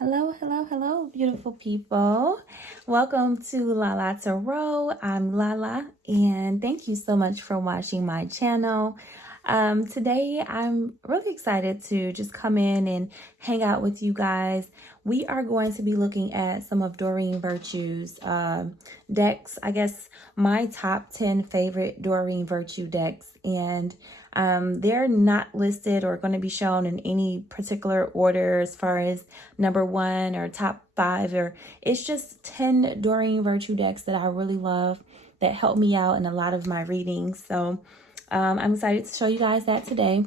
Hello, hello, hello, beautiful people. Welcome to Lala Tarot. I'm Lala, and thank you so much for watching my channel. Today, I'm really excited to just come in and hang out with you guys. We are going to be looking at some of Doreen Virtue's decks. I guess my top 10 favorite Doreen Virtue decks, and they're not listed or going to be shown in any particular order as far as number one or top five, or it's just 10 Doreen Virtue decks that I really love that help me out in a lot of my readings. So I'm excited to show you guys that today.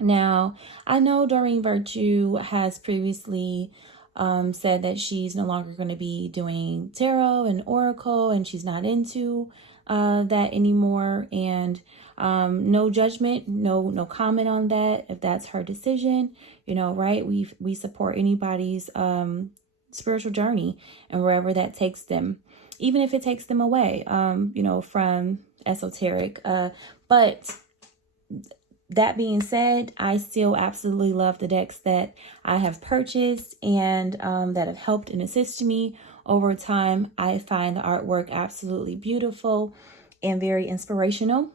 Now, I know Doreen Virtue has previously said that she's no longer going to be doing tarot and oracle, and she's not into that anymore. And no judgment, no comment on that. If that's her decision, right? We support anybody's spiritual journey and wherever that takes them, even if it takes them away, from esoteric. But that being said, I still absolutely love the decks that I have purchased and that have helped and assisted me over time. I find the artwork absolutely beautiful and very inspirational.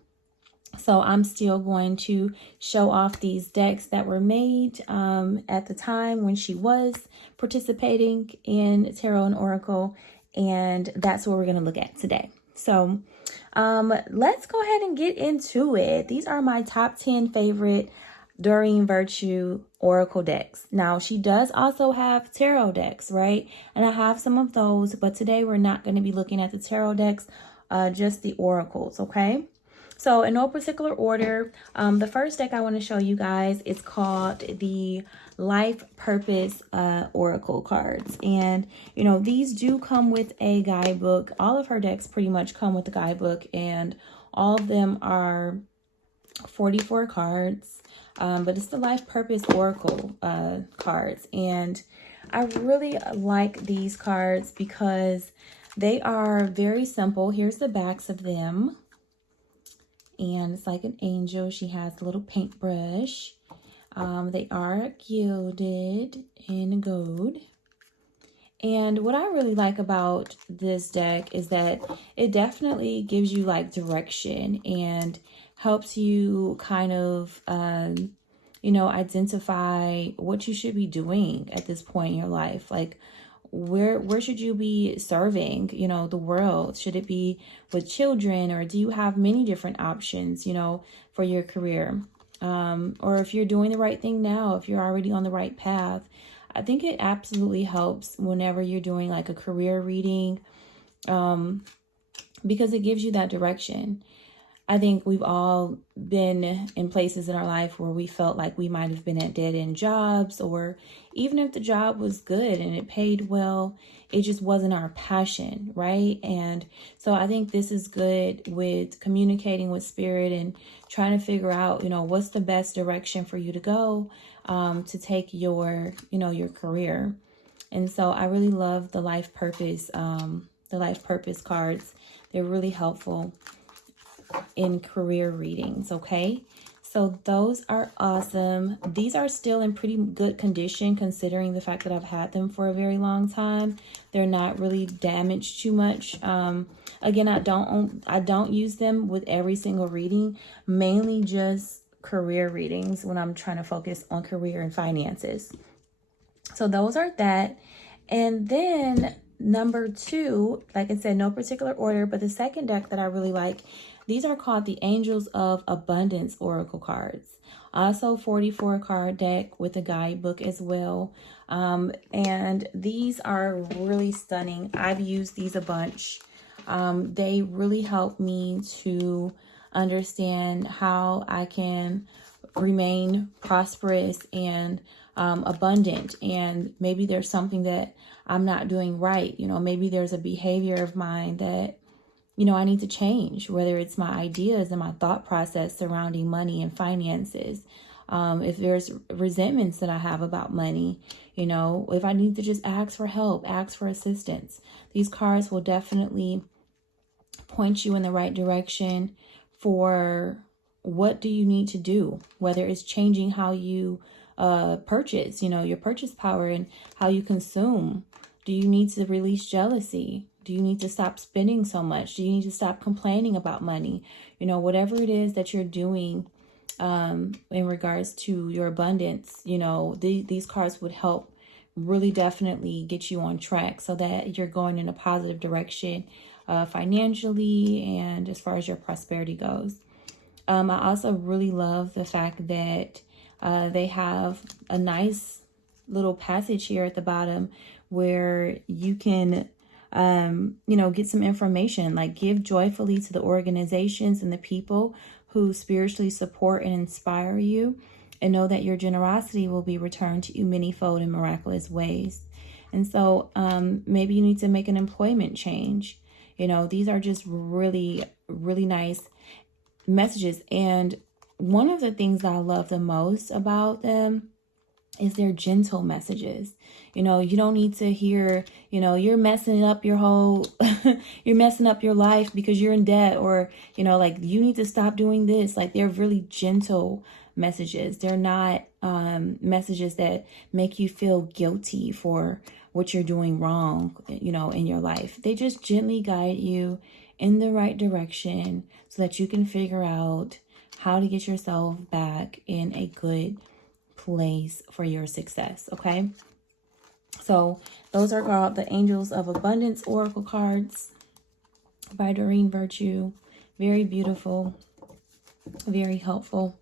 So I'm still going to show off these decks that were made at the time when she was participating in Tarot and Oracle. And that's what we're going to look at today. So let's go ahead and get into it. These are my top 10 favorite Doreen Virtue Oracle decks. Now, she does also have tarot decks, right? And I have some of those, but today we're not going to be looking at the tarot decks, just the oracles, okay? So in no particular order, the first deck I want to show you guys is called the Life Purpose Oracle cards. And, these do come with a guidebook. All of her decks pretty much come with a guidebook, and all of them are 44 cards. But it's the Life Purpose Oracle cards. And I really like these cards because they are very simple. Here's the backs of them. And it's like an angel. She has a little paintbrush. They are gilded in gold. And what I really like about this deck is that it definitely gives you like direction and helps you kind of, identify what you should be doing at this point in your life. Like, where should you be serving, the world? Should it be with children, or do you have many different options, for your career? Or if you're doing the right thing now, if you're already on the right path. I think it absolutely helps whenever you're doing like a career reading, because it gives you that direction. I think we've all been in places in our life where we felt like we might have been at dead-end jobs, or even if the job was good and it paid well, it just wasn't our passion, right? And so I think this is good with communicating with spirit and trying to figure out, what's the best direction for you to go to take your, your career. And so I really love the life purpose cards. They're really helpful in career readings, okay? So those are awesome. These are still in pretty good condition considering the fact that I've had them for a very long time. They're not really damaged too much. Again, I don't use them with every single reading, mainly just career readings when I'm trying to focus on career and finances. So those are that. And then number two, like I said, no particular order, but the second deck that I really like, these are called the Angels of Abundance Oracle cards. Also 44 card deck with a guidebook as well. And these are really stunning. I've used these a bunch. They really help me to understand how I can remain prosperous and abundant. And maybe there's something that I'm not doing right. Maybe there's a behavior of mine that I need to change, whether it's my ideas and my thought process surrounding money and finances. If there's resentments that I have about money, if I need to just ask for help, ask for assistance, these cards will definitely point you in the right direction for what do you need to do, whether it's changing how you purchase, your purchase power and how you consume. Do you need to release jealousy? Do you need to stop spending so much? Do you need to stop complaining about money? Whatever it is that you're doing in regards to your abundance, these cards would help really definitely get you on track so that you're going in a positive direction financially and as far as your prosperity goes. I also really love the fact that they have a nice little passage here at the bottom where you can, get some information, like give joyfully to the organizations and the people who spiritually support and inspire you, and know that your generosity will be returned to you manyfold in miraculous ways. And so maybe you need to make an employment change. These are just really, really nice messages. And one of the things that I love the most about them is their gentle messages. You don't need to hear, you're messing up your whole, you're messing up your life because you're in debt, or, like you need to stop doing this. Like they're really gentle messages. They're not messages that make you feel guilty for what you're doing wrong, in your life. They just gently guide you in the right direction so that you can figure out how to get yourself back in a good place for your success. Okay, so those are called the Angels of Abundance Oracle cards by Doreen Virtue. Very beautiful, very helpful,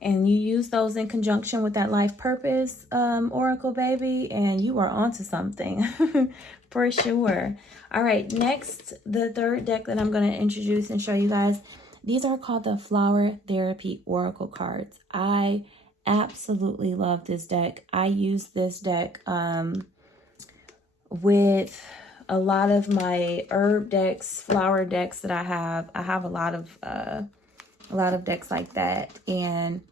and you use those in conjunction with that life purpose oracle, baby, and you are onto something for sure. All right, next, the third deck that I'm going to introduce and show you guys, these are called the Flower Therapy Oracle cards. I absolutely love this deck. I use this deck with a lot of my herb decks, flower decks that I have. I have a lot of decks like that, and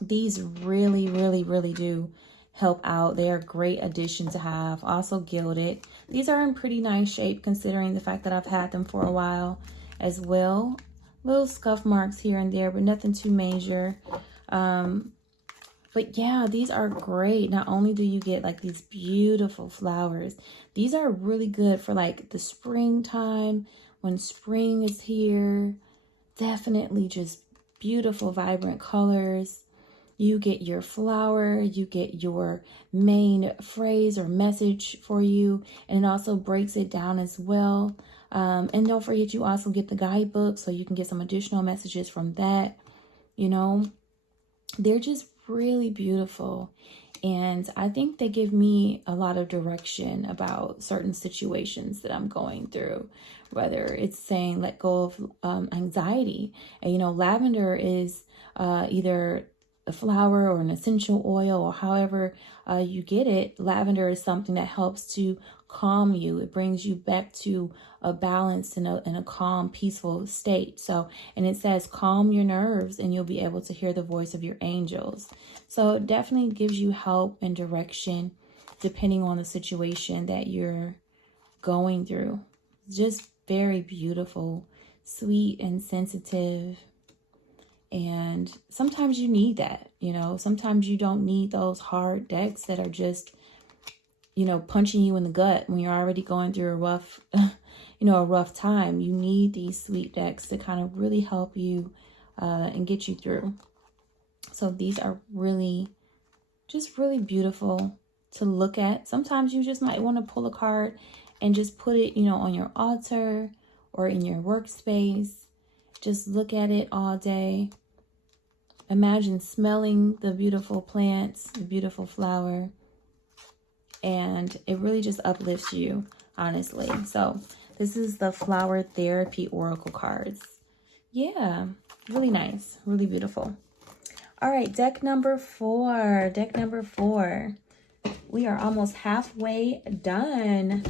these really, really, really do help out. They are a great addition to have. Also gilded. These are in pretty nice shape considering the fact that I've had them for a while as well. Little scuff marks here and there, but nothing too major. But yeah, these are great. Not only do you get like these beautiful flowers, these are really good for like the springtime, when spring is here. Definitely just beautiful, vibrant colors. You get your flower, you get your main phrase or message for you, and it also breaks it down as well. And don't forget, you also get the guidebook, so you can get some additional messages from that. They're just really beautiful, and I think they give me a lot of direction about certain situations that I'm going through, whether it's saying let go of anxiety. And lavender is either a flower or an essential oil, or however you get it. Lavender is something that helps to calm you. It brings you back to a balance and a calm, peaceful state. So, and it says calm your nerves and you'll be able to hear the voice of your angels. So it definitely gives you help and direction depending on the situation that you're going through. Just very beautiful, sweet and sensitive. And sometimes you need that, sometimes you don't need those hard decks that are just, punching you in the gut when you're already going through a rough time. You need these sweet decks to kind of really help you and get you through. So these are really beautiful to look at. Sometimes you just might want to pull a card and just put it, on your altar or in your workspace. Just look at it all day. Imagine smelling the beautiful plants, the beautiful flower, and it really just uplifts you, honestly. So this is the Flower Therapy Oracle cards. Yeah, really nice, really beautiful. All right, deck number 4. Deck number 4. We are almost halfway done.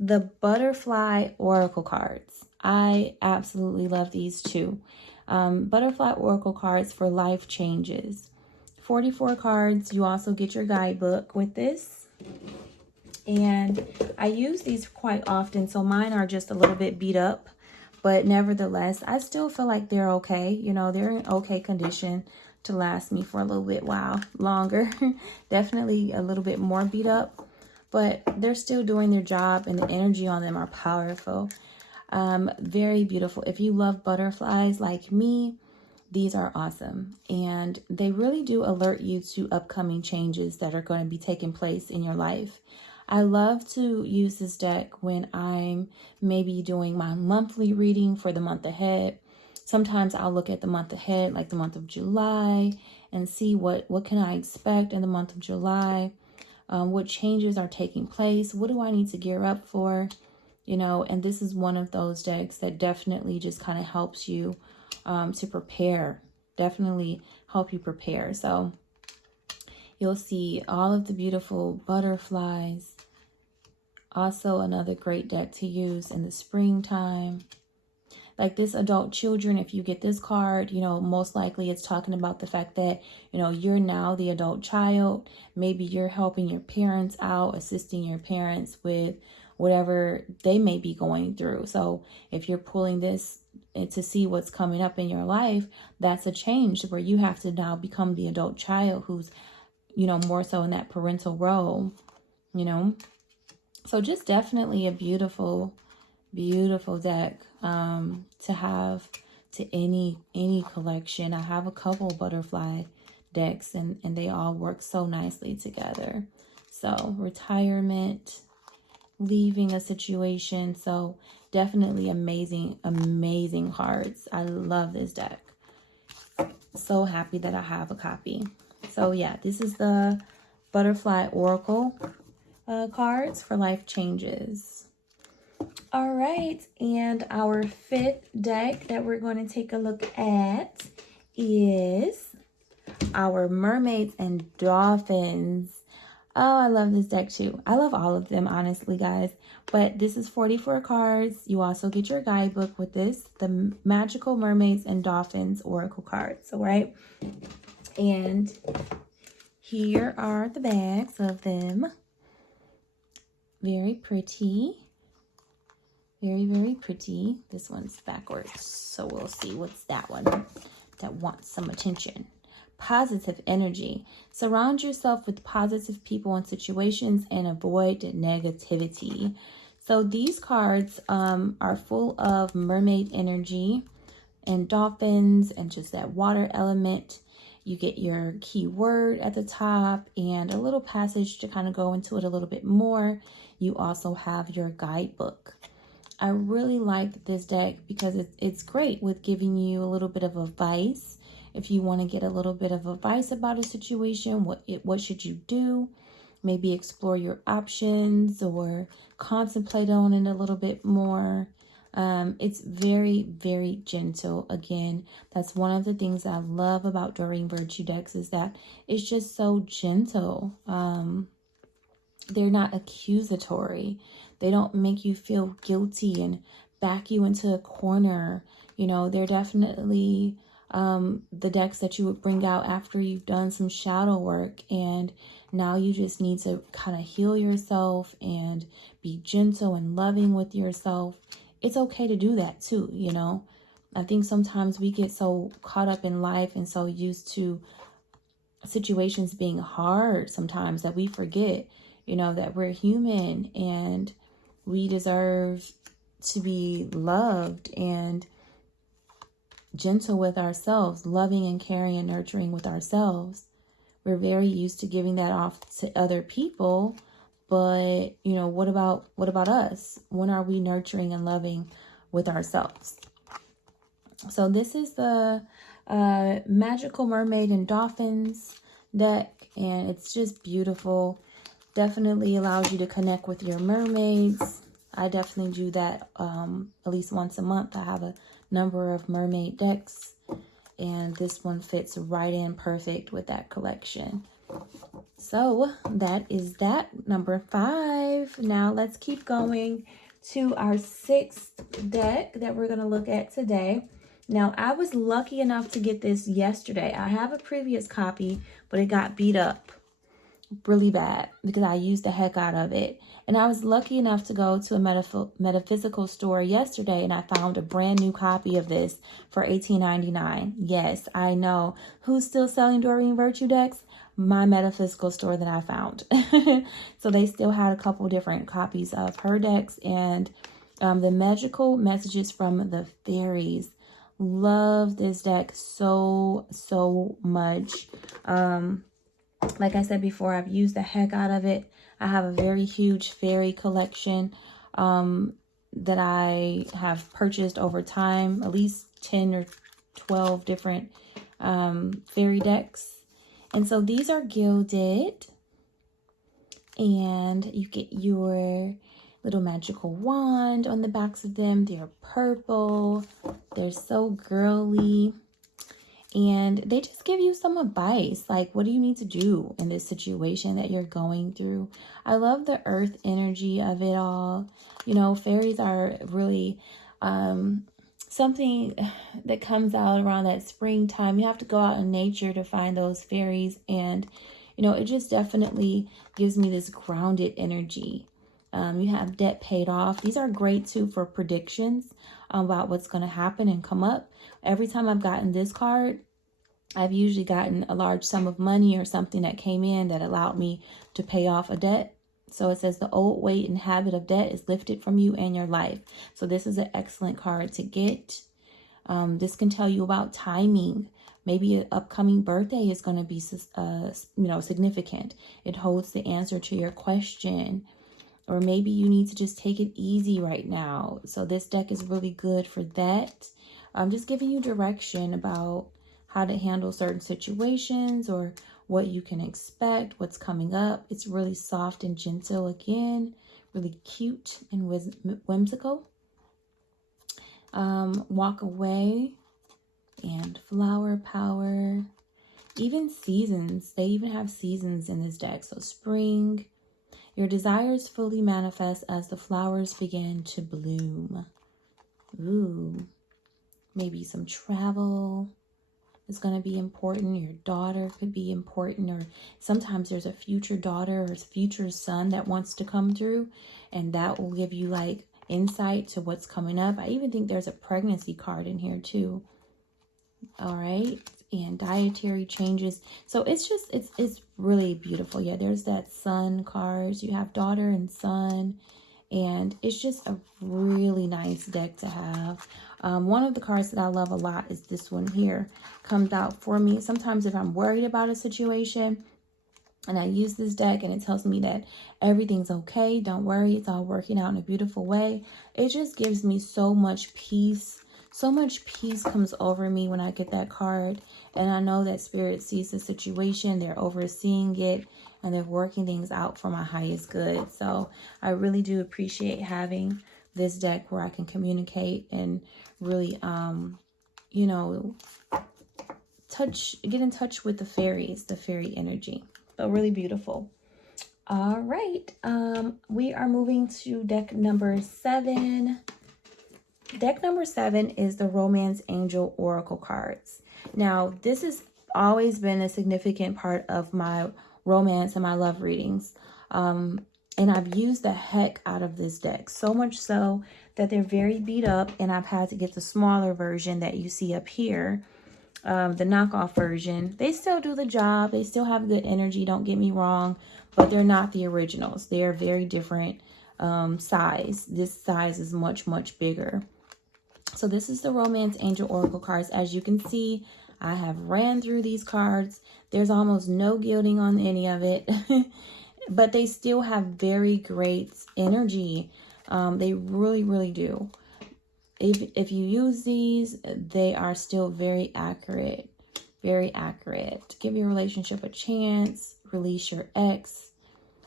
The Butterfly Oracle cards. I absolutely love these too. Butterfly Oracle cards for life changes. 44 cards. You also get your guidebook with this. And I use these quite often, so mine are just a little bit beat up. But nevertheless, I still feel like they're okay. They're in okay condition. to last me for a little bit while longer. Definitely a little bit more beat up, but they're still doing their job, and the energy on them are powerful. Very beautiful. If you love butterflies like me, these are awesome. And they really do alert you to upcoming changes that are going to be taking place in your life. I love to use this deck when I'm maybe doing my monthly reading for the month ahead. Sometimes I'll look at the month ahead, like the month of July, and see what can I expect in the month of July. What changes are taking place? What do I need to gear up for? You know, and this is one of those decks that definitely just kind of helps you to prepare. Definitely help you prepare. So you'll see all of the beautiful butterflies. Also another great deck to use in the springtime. Like this adult children, if you get this card, you know, most likely it's talking about the fact that, you know, you're now the adult child. Maybe you're helping your parents out, assisting your parents with whatever they may be going through. So if you're pulling this to see what's coming up in your life, that's a change where you have to now become the adult child who's, you know, more so in that parental role, you know. So just definitely a beautiful, beautiful deck to have to any collection. I have a couple butterfly decks, and they all work so nicely together. So retirement, leaving a situation. So definitely amazing, amazing cards. I love this deck. So happy that I have a copy. So yeah, this is the Butterfly Oracle cards for life changes. All right, and our fifth deck that we're going to take a look at is our Mermaids and Dolphins. Oh, I love this deck too. I love all of them, honestly, guys. But this is 44 cards. You also get your guidebook with this, the Magical Mermaids and Dolphins Oracle cards, all right? And here are the bags of them. Very pretty. Very, very pretty. This one's backwards, so we'll see what's that one that wants some attention. Positive energy. Surround yourself with positive people and situations and avoid negativity. So these cards are full of mermaid energy and dolphins and just that water element. You get your keyword at the top and a little passage to kind of go into it a little bit more. You also have your guidebook. I really like this deck because it's great with giving you a little bit of advice. If you want to get a little bit of advice about a situation, what should you do? Maybe explore your options or contemplate on it a little bit more. It's very, very gentle. Again, that's one of the things I love about Doreen Virtue decks is that it's just so gentle. They're not accusatory. They don't make you feel guilty and back you into a corner. You know, they're definitely the decks that you would bring out after you've done some shadow work, and now you just need to kind of heal yourself and be gentle and loving with yourself. It's okay to do that too, you know. I think sometimes we get so caught up in life and so used to situations being hard sometimes that we forget, you know, that we're human and we deserve to be loved and gentle with ourselves, loving and caring and nurturing with ourselves. We're very used to giving that off to other people, but you know, what about us? When are we nurturing and loving with ourselves? So this is the Magical Mermaid and Dolphins deck, and it's just beautiful. Definitely allows you to connect with your mermaids. I definitely do that at least once a month. I have a number of mermaid decks, and this one fits right in perfect with that collection. So that is that, number 5. Now let's keep going to our 6th deck that we're going to look at today. Now, I was lucky enough to get this yesterday. I have a previous copy, but it got beat up really bad because I used the heck out of it. And I was lucky enough to go to a metaphysical store yesterday, and I found a brand new copy of this for $18.99. Yes, I know. Who's still selling Doreen Virtue decks? My metaphysical store that I found. So they still had a couple different copies of her decks, and the magical messages from the fairies. Love this deck so much. Like I said before, I've used the heck out of it. I have a very huge fairy collection that I have purchased over time, at least 10 or 12 different fairy decks. And so these are gilded, and you get your little magical wand on the backs of them. They're purple. They're so girly. And they just give you some advice, like what do you need to do in this situation that you're going through. I love the earth energy of it all. You know, fairies are really something that comes out around that springtime. You have to go out in nature to find those fairies. And, you know, it just definitely gives me this grounded energy. You have debt paid off. These are great too for predictions about what's going to happen and come up. Every time I've gotten this card, I've usually gotten a large sum of money or something that came in that allowed me to pay off a debt. So it says the old weight and habit of debt is lifted from you and your life. So this is an excellent card to get. This can tell you about timing. Maybe an upcoming birthday is going to be, significant. It holds the answer to your question. Or maybe you need to just take it easy right now. So this deck is really good for that. I'm just giving you direction about how to handle certain situations or what you can expect, what's coming up. It's really soft and gentle again, really cute and whimsical. Walk away and flower power. Even seasons, they even have seasons in this deck. So spring, your desires fully manifest as the flowers begin to bloom. Ooh, maybe some travel is going to be important. Your daughter could be important, or sometimes there's a future daughter or future son that wants to come through, and that will give you like insight to what's coming up. I even think there's a pregnancy card in here too. All right, and dietary changes. So it's just it's really beautiful. Yeah, there's that sun cards. You have daughter and son, and it's just a really nice deck to have. One of the cards that I love a lot is this one here. Comes out for me sometimes if I'm worried about a situation, and I use this deck and it tells me that everything's okay. Don't worry, it's all working out in a beautiful way. It just gives me so much peace. So much peace comes over me when I get that card. And I know that Spirit sees the situation. They're overseeing it. And they're working things out for my highest good. So I really do appreciate having this deck where I can communicate and really, get in touch with the fairies, the fairy energy. So really beautiful. All right. We are moving to deck number 7. Deck number 7 is the Romance Angel Oracle cards. Now, this has always been a significant part of my romance and my love readings. And I've used the heck out of this deck. So much so that they're very beat up, and I've had to get the smaller version that you see up here. The knockoff version. They still do the job. They still have good energy, don't get me wrong. But they're not the originals. They are very different size. This size is much, much bigger. So this is the Romance Angel Oracle cards. As you can see, I have ran through these cards. There's almost no gilding on any of it. But they still have very great energy. They really, really do. If you use these, they are still very accurate. Very accurate. Give your relationship a chance. Release your ex.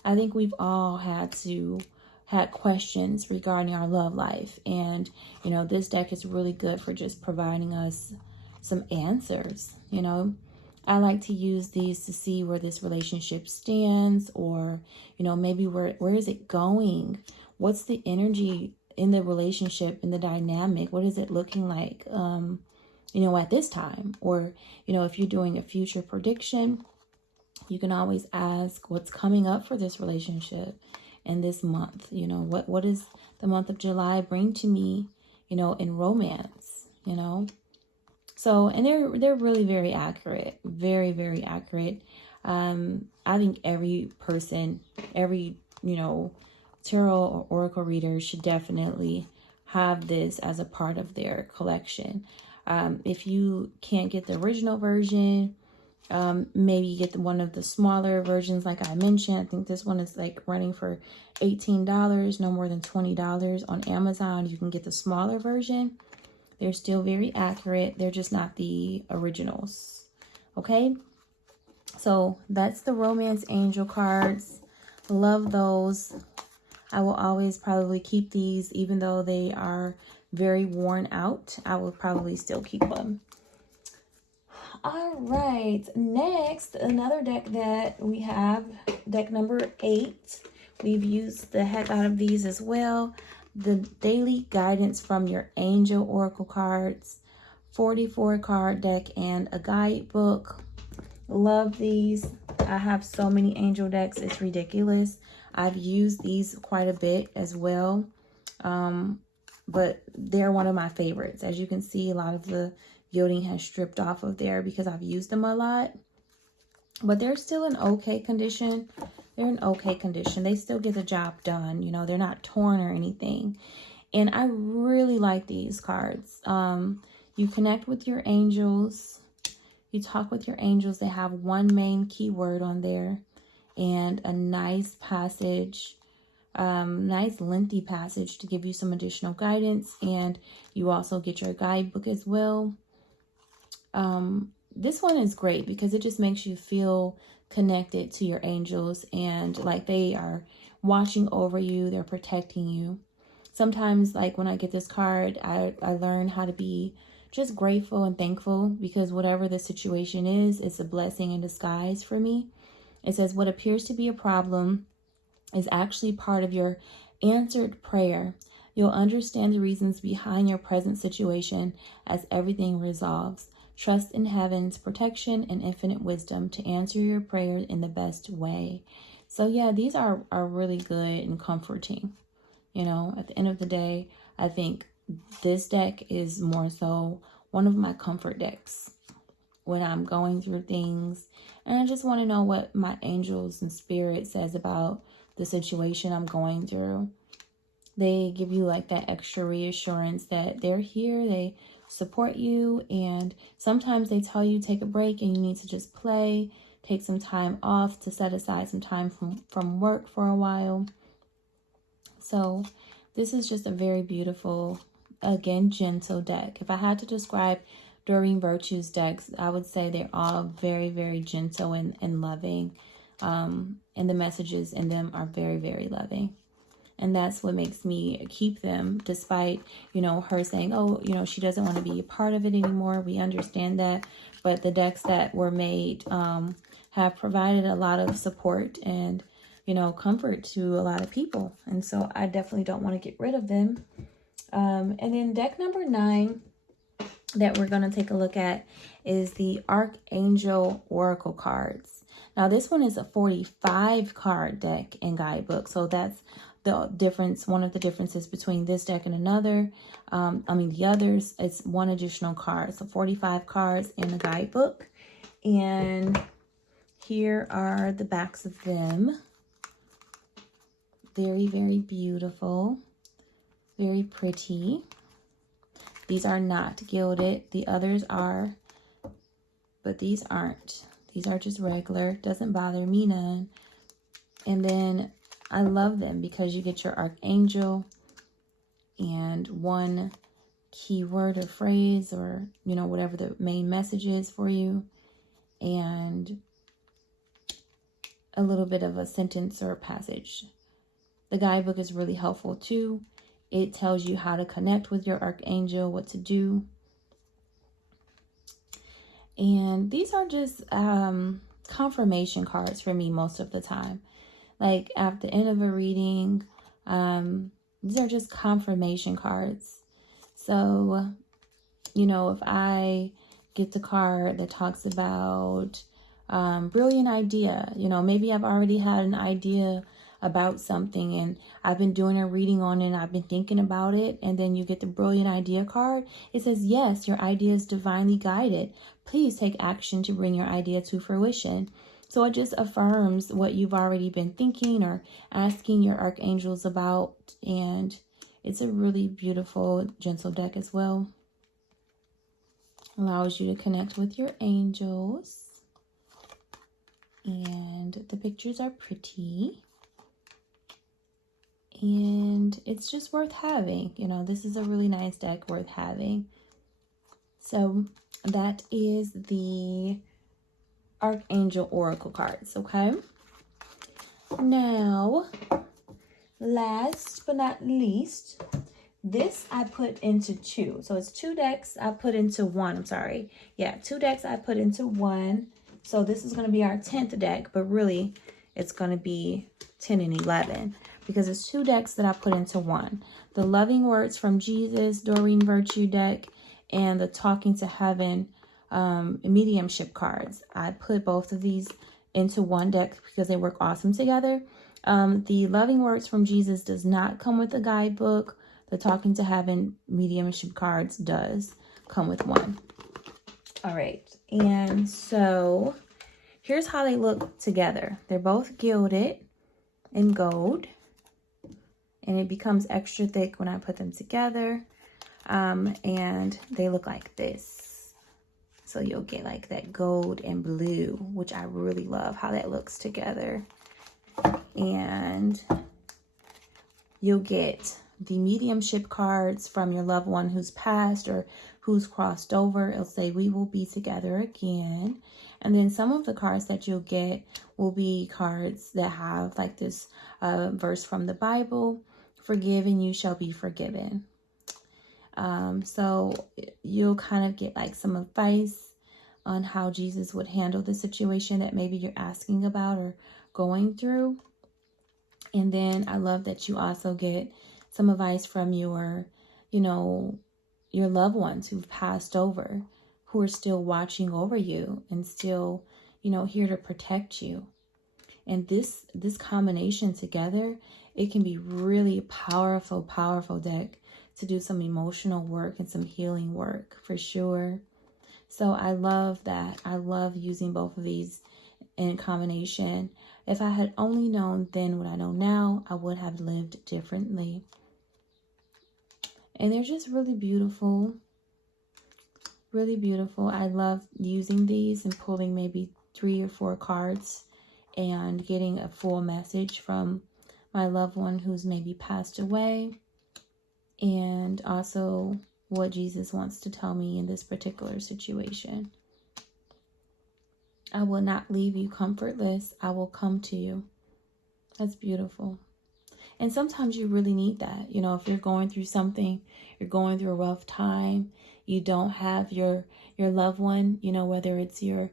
I think we've all had questions regarding our love life, and this deck is really good for just providing us some answers. I like to use these to see where this relationship stands, or maybe where is it going, what's the energy in the relationship, in the dynamic, what is it looking like at this time, or if you're doing a future prediction, You can always ask what's coming up for this relationship in this month. You know, what does the month of July bring to me, you know, in romance, you know? So, and they're really very accurate, very, very accurate. I think every person, every, you know, tarot or oracle reader should definitely have this as a part of their collection. If you can't get the original version, maybe get one of the smaller versions like I mentioned. I think this one is like running for $18, no more than $20 on Amazon. You can get the smaller version. They're still very accurate. They're just not the originals. Okay? So that's the Romance Angel cards. Love those. I will always probably keep these, even though they are very worn out. I will probably still keep them. All right, next, another deck that we have, deck number 8. We've used the heck out of these as well. The Daily Guidance from Your Angel Oracle cards, 44 card deck, and a guidebook. Love these. I have so many angel decks, it's ridiculous. I've used these quite a bit as well, but they're one of my favorites. As you can see, a lot of the gilding has stripped off of there because I've used them a lot, but they're still in okay condition. They're in okay condition. They still get the job done. You know, they're not torn or anything. And I really like these cards. You connect with your angels. You talk with your angels. They have one main keyword on there and a nice passage, nice lengthy passage to give you some additional guidance. And you also get your guidebook as well. This one is great because it just makes you feel connected to your angels and like they are watching over you, they're protecting you. Sometimes, like when I get this card, I learn how to be just grateful and thankful because whatever the situation is, it's a blessing in disguise for me. It says, what appears to be a problem is actually part of your answered prayer. You'll understand the reasons behind your present situation as everything resolves. Trust in heaven's protection and infinite wisdom to answer your prayers in the best way. So yeah, these are really good and comforting. You know, at the end of the day, I think this deck is more so one of my comfort decks when I'm going through things. And I just want to know what my angels and spirit says about the situation I'm going through. They give you like that extra reassurance that they're here, they support you, and sometimes they tell you take a break and you need to just play, take some time off, to set aside some time from work for a while. So this is just a very beautiful, again, gentle deck. If I had to describe Doreen Virtue's decks, I would say they're all very, very gentle and loving. And the messages in them are very, very loving. And that's what makes me keep them, despite, you know, her saying, oh, you know, she doesn't want to be a part of it anymore. We understand that. But the decks that were made have provided a lot of support and, you know, comfort to a lot of people. And so I definitely don't want to get rid of them. And then deck number 9 that we're going to take a look at is the Archangel Oracle cards. Now, this one is a 45 card deck and guidebook. So that's the difference, one of the differences between this deck and another. The others, it's one additional card. So 45 cards in the guidebook. And here are the backs of them. Very, very beautiful. Very pretty. These are not gilded. The others are, but these aren't. These are just regular. Doesn't bother me none. And then I love them because you get your Archangel and one keyword or phrase or, you know, whatever the main message is for you. And a little bit of a sentence or a passage. The guidebook is really helpful too. It tells you how to connect with your Archangel, what to do. And these are just confirmation cards for me most of the time. Like at the end of a reading, these are just confirmation cards. So, you know, if I get the card that talks about brilliant idea. You know, maybe I've already had an idea about something and I've been doing a reading on it and I've been thinking about it, and then you get the brilliant idea card. It says, yes, your idea is divinely guided. Please take action to bring your idea to fruition. So it just affirms what you've already been thinking or asking your archangels about, and it's a really beautiful, gentle deck as well. Allows you to connect with your angels. And the pictures are pretty. And it's just worth having. You know, this is a really nice deck worth having. So that is the Archangel Oracle cards, okay? Now, last but not least, this I put into two. So it's two decks I put into one. I'm sorry. Yeah, two decks I put into one. So this is going to be our 10th deck, but really it's going to be 10 and 11 because it's two decks that I put into one. The Loving Words from Jesus, Doreen Virtue deck, and the Talking to Heaven mediumship cards. I put both of these into one deck because they work awesome together. The Loving Words from Jesus does not come with a guidebook. The Talking to Heaven mediumship cards does come with one. All right, and so here's how they look together. They're both gilded in gold, and it becomes extra thick when I put them together. And they look like this. So you'll get like that gold and blue, which I really love how that looks together. And you'll get the mediumship cards from your loved one who's passed or who's crossed over. It'll say, we will be together again. And then some of the cards that you'll get will be cards that have like this verse from the Bible, forgive and you shall be forgiven. So you'll kind of get like some advice on how Jesus would handle the situation that maybe you're asking about or going through. And then I love that you also get some advice from your, you know, your loved ones who've passed over, who are still watching over you and still, you know, here to protect you. And this combination together, it can be really powerful deck to do some emotional work and some healing work for sure. So I love that. I love using both of these in combination. If I had only known then what I know now, I would have lived differently. And they're just really beautiful. Really beautiful. I love using these and pulling maybe 3 or 4 cards and getting a full message from my loved one who's maybe passed away. And also what Jesus wants to tell me in this particular situation. I will not leave you comfortless. I will come to you. That's beautiful. And sometimes you really need that. You know, if you're going through something, you're going through a rough time, you don't have your loved one, you know, whether it's your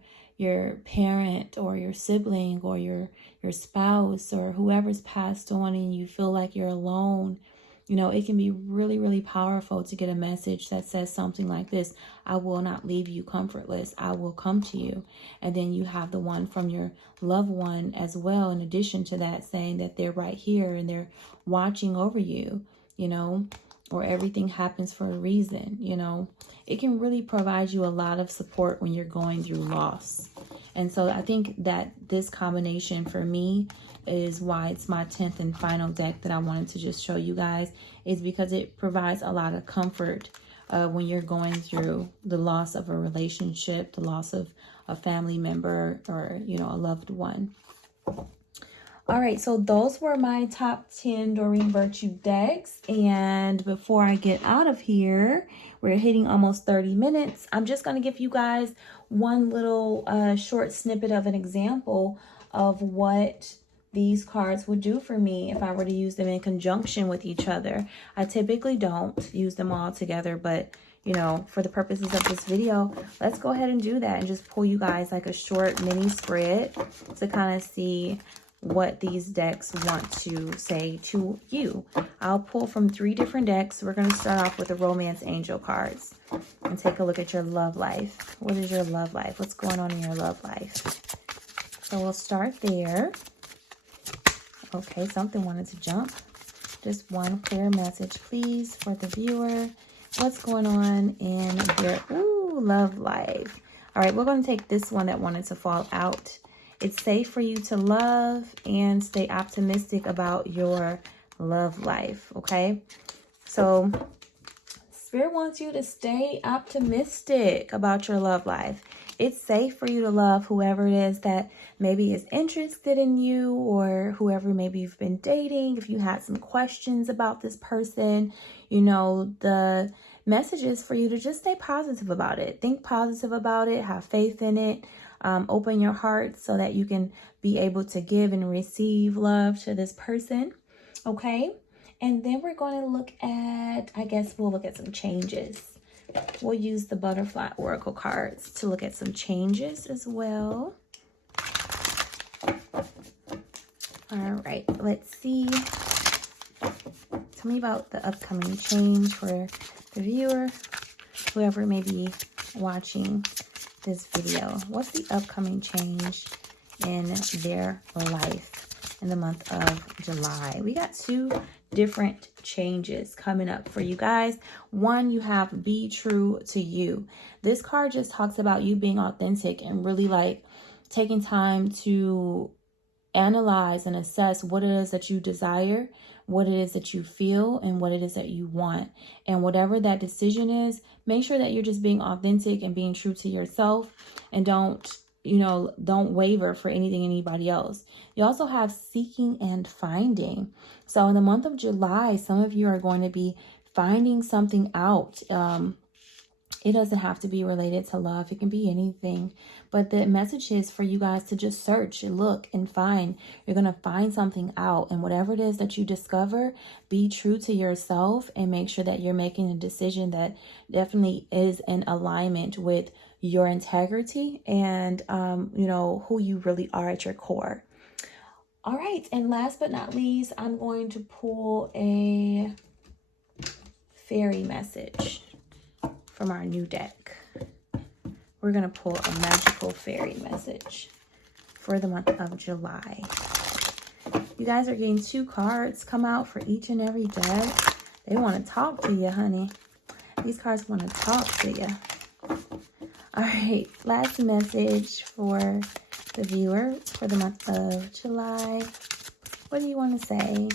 parent or your sibling or your spouse or whoever's passed on and you feel like you're alone. You know, it can be really, really powerful to get a message that says something like this: I will not leave you comfortless. I will come to you. And then you have the one from your loved one as well, in addition to that, saying that they're right here and they're watching over you, you know, or everything happens for a reason, you know. It can really provide you a lot of support when you're going through loss. And so I think that this combination for me is why it's my 10th and final deck that I wanted to just show you guys, is because it provides a lot of comfort when you're going through the loss of a relationship, the loss of a family member, or, you know, a loved one. All right, so those were my top 10 Doreen Virtue decks. And before I get out of here, we're hitting almost 30 minutes. I'm just going to give you guys one little short snippet of an example of what these cards would do for me if I were to use them in conjunction with each other. I typically don't use them all together, but you know, for the purposes of this video, let's go ahead and do that and just pull you guys like a short mini spread to kind of see what these decks want to say to you. I'll pull from 3 different decks. We're going to start off with the Romance Angel cards and take a look at your love life. What is your love life? What's going on in your love life? So we'll start there. Okay, something wanted to jump. Just one clear message, please, for the viewer. What's going on in their love life? All right, we're going to take this one that wanted to fall out. It's safe for you to love and stay optimistic about your love life, okay? So Spirit wants you to stay optimistic about your love life. It's safe for you to love whoever it is that maybe is interested in you, or whoever maybe you've been dating. If you had some questions about this person, you know, the message is for you to just stay positive about it. Think positive about it. Have faith in it. Open your heart so that you can be able to give and receive love to this person. Okay? And then we're going to look at, I guess we'll look at some changes. We'll use the butterfly oracle cards to look at some changes as well. All right, let's see. Tell me about the upcoming change for the viewer, whoever may be watching this video. What's the upcoming change in their life in the month of July? We got two different changes coming up for you guys. One, you have be true to you. This card just talks about you being authentic and really like taking time to analyze and assess what it is that you desire, what it is that you feel, and what it is that you want. And whatever that decision is, make sure that you're just being authentic and being true to yourself, and don't waver for anything anybody else. You also have seeking and finding. So in the month of July, some of you are going to be finding something out. It doesn't have to be related to love. It can be anything. But the message is for you guys to just search and look and find. You're going to find something out. And whatever it is that you discover, be true to yourself and make sure that you're making a decision that definitely is in alignment with your integrity and, who you really are at your core. All right. And last but not least, I'm going to pull a fairy message from our new deck. We're going to pull a magical fairy message for the month of July. You guys are getting 2 cards come out for each and every deck. They want to talk to you, honey. These cards want to talk to you. All right, last message for the viewer for the month of July. What do you want to say?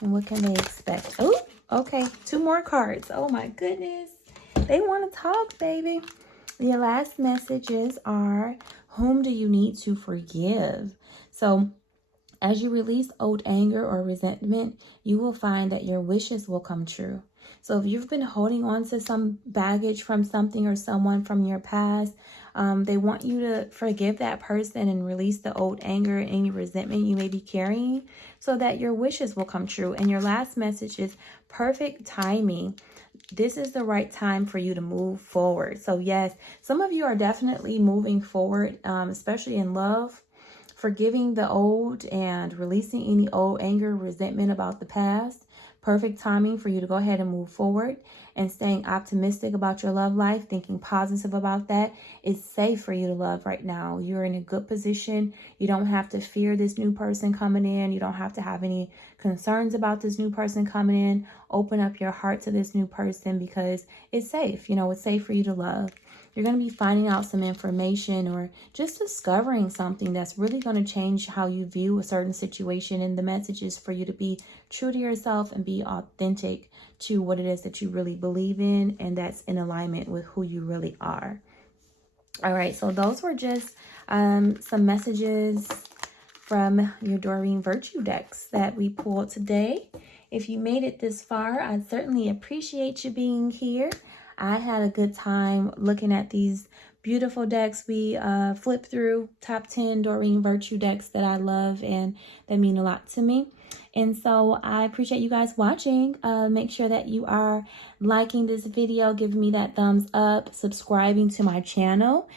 And what can they expect? Oh, okay, 2 more cards. Oh my goodness. They want to talk, baby. Your last messages are, whom do you need to forgive? So as you release old anger or resentment, you will find that your wishes will come true. So if you've been holding on to some baggage from something or someone from your past, they want you to forgive that person and release the old anger and any resentment you may be carrying so that your wishes will come true. And your last message is perfect timing. This is the right time for you to move forward. So yes, some of you are definitely moving forward, especially in love, forgiving the old and releasing any old anger, resentment about the past. Perfect timing for you to go ahead and move forward and staying optimistic about your love life, thinking positive about that. It's safe for you to love right now. You're in a good position. You don't have to fear this new person coming in. You don't have to have any concerns about this new person coming in. Open up your heart to this new person because it's safe. It's safe for you to love. You're going to be finding out some information or just discovering something that's really going to change how you view a certain situation. And the message is for you to be true to yourself and be authentic to what it is that you really believe in, and that's in alignment with who you really are. All right, so those were just some messages from your Doreen Virtue decks that we pulled today. If you made it this far, I certainly appreciate you being here. I had a good time looking at these beautiful decks we flipped through. Top 10 Doreen Virtue decks that I love and that mean a lot to me. And so I appreciate you guys watching. Make sure that you are liking this video, giving me that thumbs up, subscribing to my channel.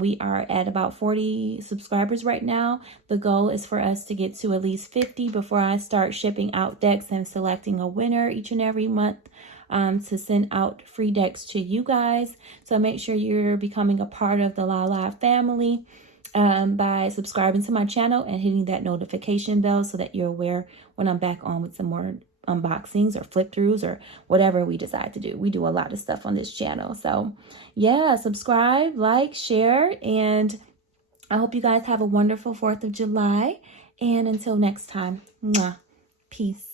We are at about 40 subscribers right now. The goal is for us to get to at least 50 before I start shipping out decks and selecting a winner each and every month to send out free decks to you guys. So make sure you're becoming a part of the Lala family. by subscribing to my channel and hitting that notification bell so that you're aware when I'm back on with some more unboxings or flip throughs or whatever we decide to do. We do a lot of stuff on this channel. So yeah, subscribe, like, share, and I hope you guys have a wonderful 4th of July. And until next time, mwah, peace.